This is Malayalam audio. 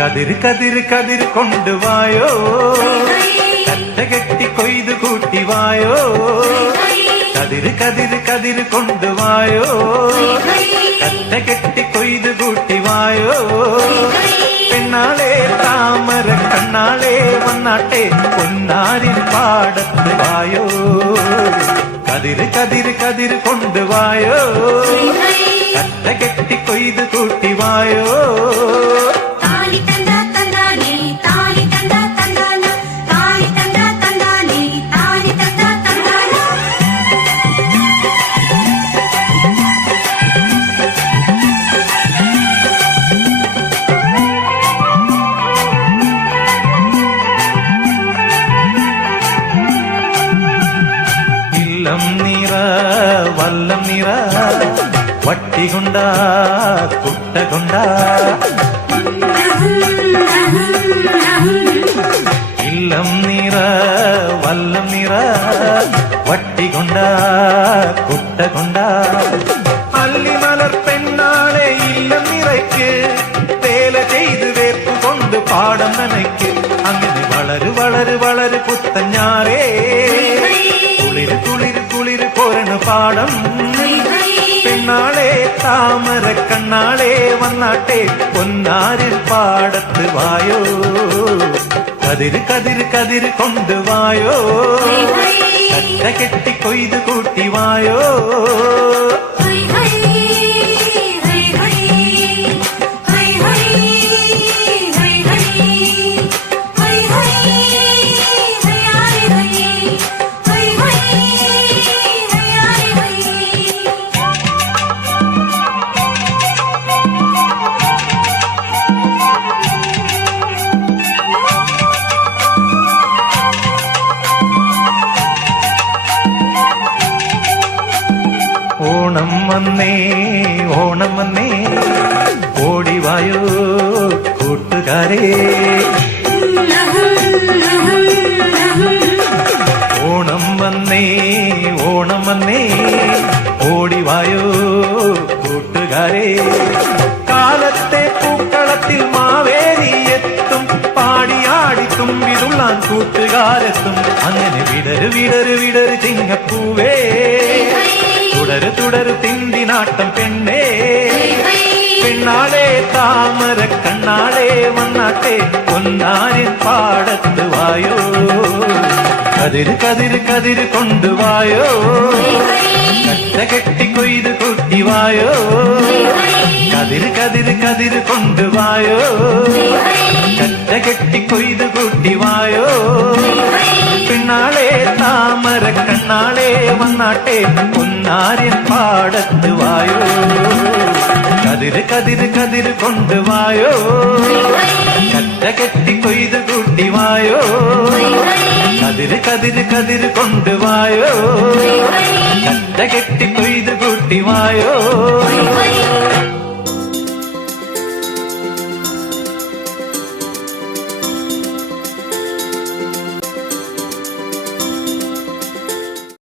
കതിര് കതിര് കതിര് കൊണ്ടുവായോ, കറ്റ കെട്ടി കൊയ്ത് കൂട്ടിവായോ. കതിര് കതിര് കതിര് കൊണ്ടുവായോ, കറ്റ കെട്ടി കൊയ്ത് കൂട്ടിവായോ. പെണ്ണാളെ താമര കണ്ണാളെ വന്നാട്ടെ പൊന്നാരിൻ പാടത്ത് വായോ. കതിര് കതിര് കതിര് കൊണ്ടുവായോ, കറ്റ കെട്ടി കൊയ്ത് കൂട്ടിവായോ. വല്ലം നിറ വട്ടികൊണ്ട കുട്ടകൊണ്ട ഇല്ലം നിറ വല്ലം നിറ വട്ടികൊണ്ട കുട്ടകൊണ്ട. അല്ലിമലർ പെണ്ണാളെ ഇല്ലം നിറയ്ക്ക് വേല ചെയ്ത് വേർപ്പ് കൊണ്ട് പാടം നനയ്ക്ക്. അങ്ങനെ വളര് വളര് വളര് പുത്തഞ്ഞാറേ കുളിര് കുളിര് കുളിര് പോരണ പാടം. പെണ്ണാളെ താമര കണ്ണാളെ വന്നാട്ടെ പൊന്നാരിൽ പാടത്ത് വായോ. കതിര് കതിര് കതിര് കൊണ്ടുവായോ, കറ്റ കെട്ടി കൊയ്ത് കൂട്ടിവായോ. ഓണം വന്നേ ഓണം വന്നേ ഓടിവായോ കൂട്ടുകാരേ. ഓണം വന്നേ ഓണം വന്നേ ഓടിവായോ കൂട്ടുകാരേ. കാലത്തെ പൂക്കളത്തിൽ മാവേലി എത്തും, പാടിയാടി തുമ്പിതുള്ളാൻ കൂട്ടുകാരെത്തും. അങ്ങനെ വിടര് വിടര് വിടര് ചിങ്ങപ്പൂവേ, തുടരു തുടരു തിന്തിനാട്ടം പെണ്ണേ. പെണ്ണാളെ താമര കണ്ണാളെ വന്നാട്ടെ പൊന്നാരിൻ പാടത്ത് വായോ. കതിര് കതിര് കതിര് കൊണ്ടുവായോ, കറ്റ കെട്ടി കൊയ്ത് കൂട്ടിവായോ. കതിര് കതിര് കതിര് കൊണ്ടുവായോ, കറ്റ കെട്ടി കൊയ്ത് കൂട്ടിവായോ. പെണ്ണാളെ താമര കണ്ണാളെ വന്നാട്ടെ പൊന്നാരിൻ പാടത്ത് വായോ. കതിര് കതിര് കതിര് കൊണ്ടുവായോ, കറ്റ കെട്ടി കൊയ്ത് കൂട്ടിവായോ. കതിര് കതിര് കതിര് കൊണ്ടുവായോ, കറ്റ കെട്ടി കൊയ്ത് കൂട്ടിവായോ.